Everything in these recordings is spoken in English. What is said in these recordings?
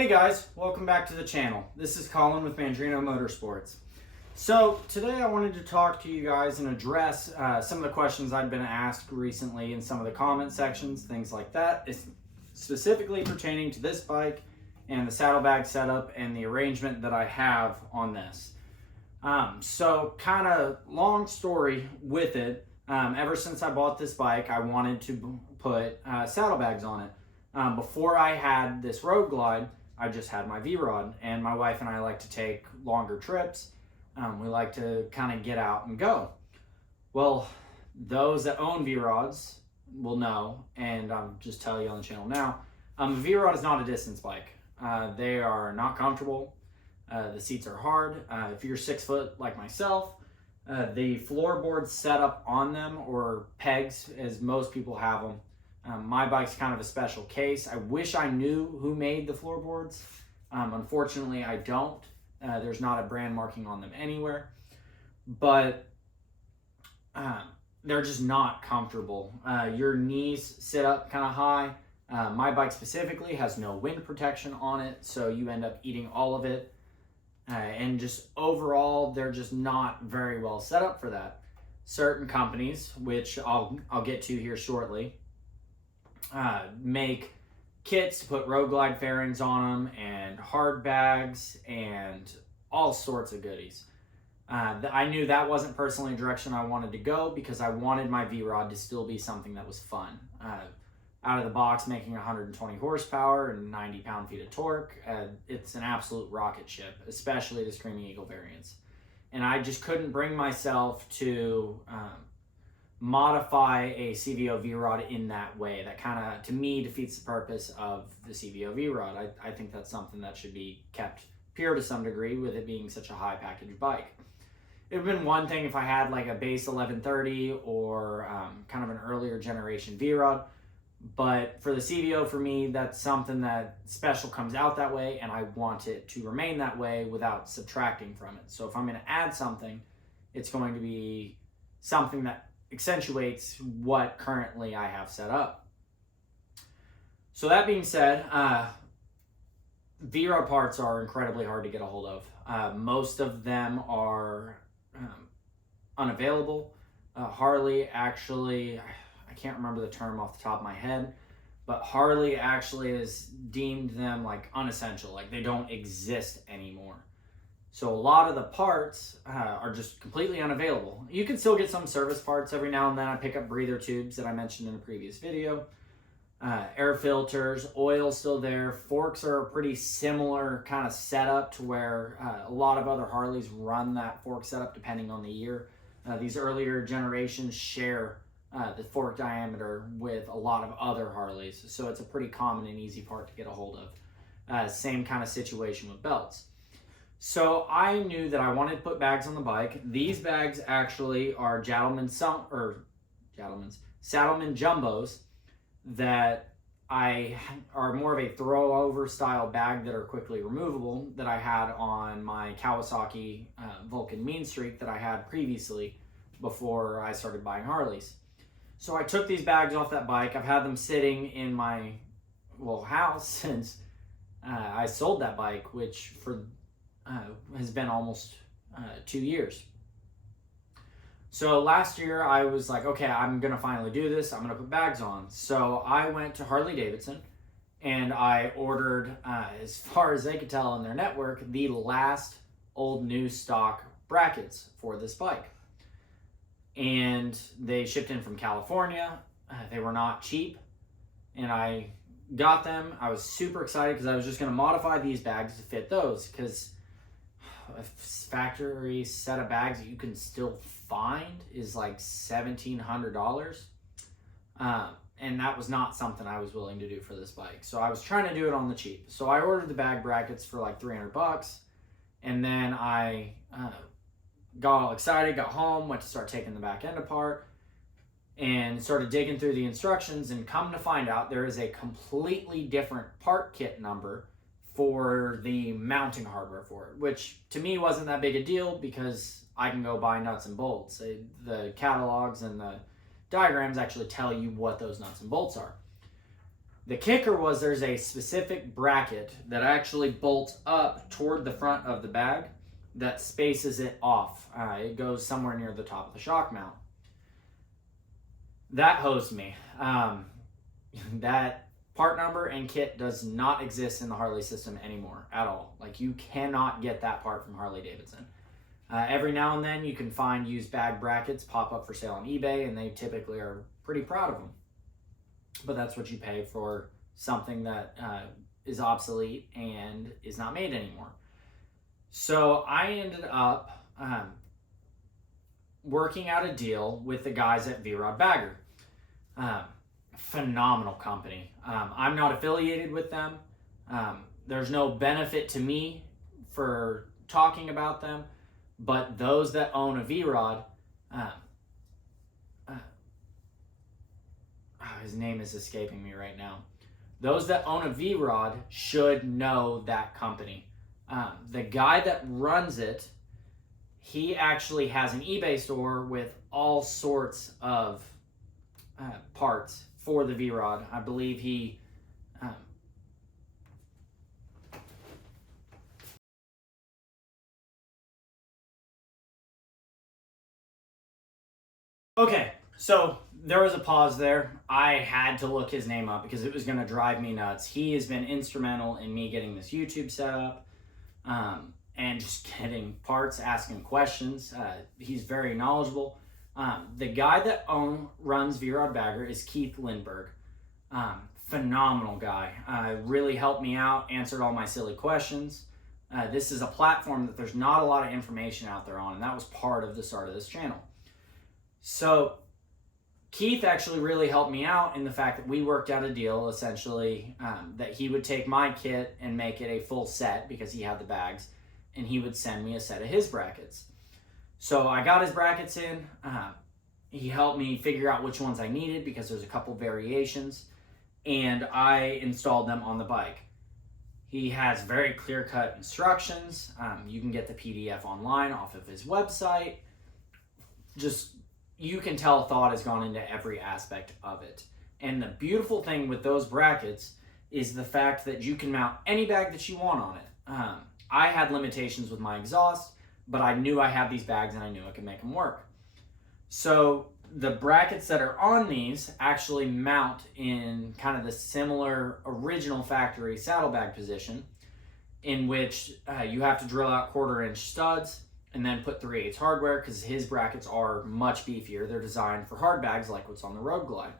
Hey guys, welcome back to the channel. This is Colin with Mandrino Motorsports. So today I wanted to talk to you guys and address some of the questions I've been asked recently in some of the comment sections, things like that. It's specifically pertaining to this bike and the saddlebag setup and the arrangement that I have on this. So kind of long story with it, ever since I bought this bike, I wanted to put saddlebags on it. Before I had this Road Glide, I just had my Vrod, and my wife and I like to take longer trips. We like to kind of get out and go. Well, those that own Vrods will know, and I'll just tell you on the channel now, a Vrod is not a distance bike. They are not comfortable. The seats are hard. If you're 6 foot like myself, the floorboards set up on them, or pegs as most people have them. My bike's kind of a special case. I wish I knew who made the floorboards. Unfortunately, I don't. There's not a brand marking on them anywhere. But they're just not comfortable. Your knees sit up kind of high. My bike specifically has no wind protection on it, so you end up eating all of it. And just overall, they're just not very well set up for that. Certain companies, which I'll get to here shortly, make kits to put Road Glide fairings on them and hard bags and all sorts of goodies. I knew that wasn't personally a direction I wanted to go because I wanted my V-Rod to still be something that was fun. Out of the box, making 120 horsepower and 90 pound-feet of torque, it's an absolute rocket ship, especially the Screaming Eagle variants. And I just couldn't bring myself to modify a CVO V-Rod in that way. That kind of, to me, defeats the purpose of the CVO V-Rod. I think that's something that should be kept pure to some degree, with it being such a high package bike. It would have been one thing if I had like a base 1130 or kind of an earlier generation V-Rod, but for the CVO, for me, that's something that special comes out that way, and I want it to remain that way without subtracting from it. So if I'm going to add something, it's going to be something that accentuates what currently I have set up. So that being said, V-Rod parts are incredibly hard to get a hold of. Most of them are unavailable. Harley actually, I can't remember the term off the top of my head, but Harley actually has deemed them like unessential, like they don't exist anymore. So a lot of the parts are just completely unavailable. You can still get some service parts every now and then. I pick up breather tubes that I mentioned in a previous video. Air filters, oil's still there. Forks are a pretty similar kind of setup to where a lot of other Harleys run that fork setup depending on the year. These earlier generations share the fork diameter with a lot of other Harleys, so it's a pretty common and easy part to get a hold of. Same kind of situation with belts. So I knew that I wanted to put bags on the bike. These bags actually are Saddlemen Jumbos that are more of a throw over style bag that are quickly removable that I had on my Kawasaki Vulcan Mean Streak that I had previously before I started buying Harleys. So I took these bags off that bike. I've had them sitting in my house since I sold that bike, which has been almost 2 years. So last year I was like, okay, I'm gonna finally do this. I'm gonna put bags on. So I went to Harley Davidson and I ordered, as far as they could tell in their network, the last old new stock brackets for this bike. And they shipped in from California. They were not cheap, and I got them. I was super excited because I was just going to modify these bags to fit those, because a factory set of bags that you can still find is like $1,700, and that was not something I was willing to do for this bike. So I was trying to do it on the cheap. So I ordered the bag brackets for like $300, and then I got all excited, got home, went to start taking the back end apart, and started digging through the instructions, and come to find out there is a completely different part kit number for the mounting hardware for it, which to me wasn't that big a deal because I can go buy nuts and bolts. The catalogs and the diagrams actually tell you what those nuts and bolts are. The kicker was there's a specific bracket that actually bolts up toward the front of the bag that spaces it off. It goes somewhere near the top of the shock mount. That hosed me. That part number and kit does not exist in the Harley system anymore at all. Like, you cannot get that part from Harley Davidson. Every now and then you can find used bag brackets pop up for sale on eBay, and they typically are pretty proud of them. But that's what you pay for something that is obsolete and is not made anymore. So I ended up working out a deal with the guys at Vrod Bagger. Phenomenal company. I'm not affiliated with them. There's no benefit to me for talking about them, but those that own a Vrod, his name is escaping me right now. Those that own a Vrod should know that company. The guy that runs it, he actually has an eBay store with all sorts of parts for the Vrod. I believe he okay, so there was a pause there. I had to look his name up because it was going to drive me nuts. He has been instrumental in me getting this YouTube set up and just getting parts, asking questions. He's very knowledgeable. The guy that runs Vrod Bagger is Keith Lindbergh. Phenomenal guy. Really helped me out, answered all my silly questions. This is a platform that there's not a lot of information out there on, and that was part of the start of this channel. So Keith actually really helped me out in the fact that we worked out a deal, essentially, that he would take my kit and make it a full set because he had the bags, and he would send me a set of his brackets. So I got his brackets in. He helped me figure out which ones I needed because there's a couple variations, and I installed them on the bike. He has very clear-cut instructions. You can get the PDF online off of his website. Just, you can tell thought has gone into every aspect of it. And the beautiful thing with those brackets is the fact that you can mount any bag that you want on it. I had limitations with my exhaust, but I knew I had these bags and I knew I could make them work. So the brackets that are on these actually mount in kind of the similar original factory saddlebag position, in which you have to drill out 1/4-inch studs and then put 3/8 hardware because his brackets are much beefier. They're designed for hard bags like what's on the Road Glide.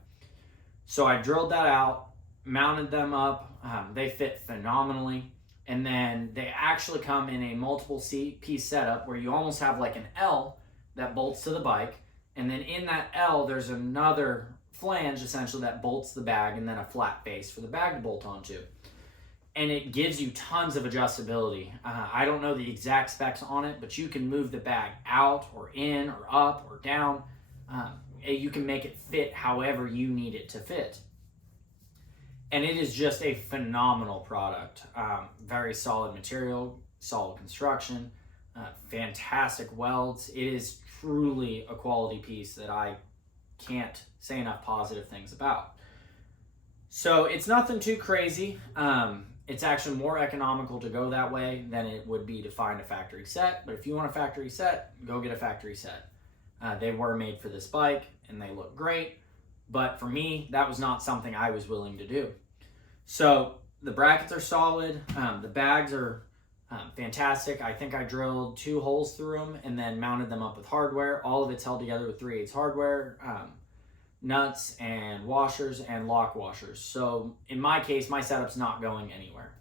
So I drilled that out, mounted them up. They fit phenomenally. And then they actually come in a multiple piece setup where you almost have like an L that bolts to the bike. And then in that L, there's another flange essentially that bolts the bag, and then a flat base for the bag to bolt onto. And it gives you tons of adjustability. I don't know the exact specs on it, but you can move the bag out or in or up or down. You can make it fit however you need it to fit. And it is just a phenomenal product. Very solid material, solid construction, fantastic welds. It is truly a quality piece that I can't say enough positive things about. So it's nothing too crazy. It's actually more economical to go that way than it would be to find a factory set. But if you want a factory set, go get a factory set. They were made for this bike and they look great. But for me, that was not something I was willing to do. So the brackets are solid. The bags are fantastic. I think I drilled 2 holes through them and then mounted them up with hardware. All of it's held together with 3/8 hardware, nuts and washers and lock washers. So in my case, my setup's not going anywhere.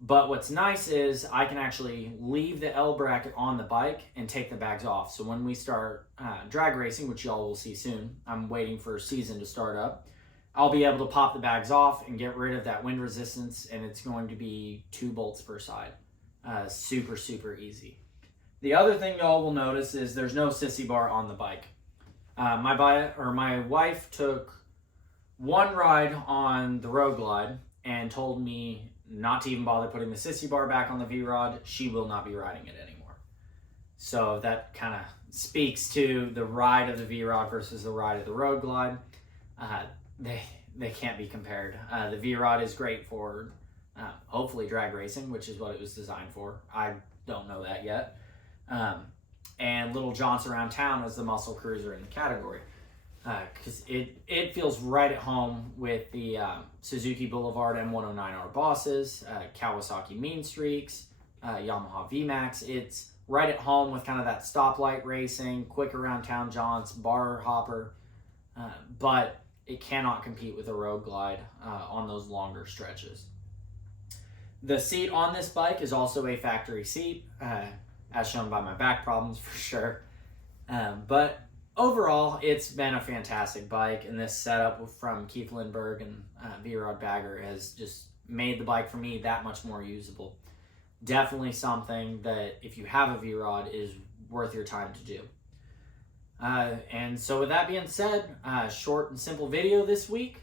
But what's nice is I can actually leave the L bracket on the bike and take the bags off. So when we start drag racing, which y'all will see soon, I'm waiting for season to start up, I'll be able to pop the bags off and get rid of that wind resistance, and it's going to be 2 bolts per side. Super, super easy. The other thing y'all will notice is there's no sissy bar on the bike. My wife took one ride on the Road Glide and told me not to even bother putting the sissy bar back on the Vrod. She will not be riding it anymore. So that kind of speaks to the ride of the Vrod versus the ride of the Road Glide. they can't be compared. The Vrod is great for hopefully drag racing, which is what it was designed for. I don't know that yet. And Little Jaunts around town as the muscle cruiser in the category, because it feels right at home with the Suzuki Boulevard M109R bosses, Kawasaki Mean Streaks, Yamaha VMAX. It's right at home with kind of that stoplight racing, quick around town jaunts, bar hopper, but it cannot compete with a Road Glide on those longer stretches. The seat on this bike is also a factory seat, as shown by my back problems for sure. But overall, it's been a fantastic bike, and this setup from Keith Lindbergh and Vrod Bagger has just made the bike for me that much more usable. Definitely something that if you have a Vrod is worth your time to do. And so with that being said, short and simple video this week.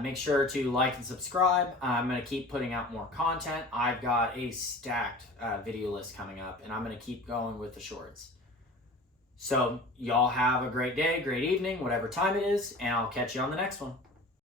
Make sure to like and subscribe. I'm going to keep putting out more content. I've got a stacked video list coming up, and I'm going to keep going with the shorts. So y'all have a great day, great evening, whatever time it is, and I'll catch you on the next one.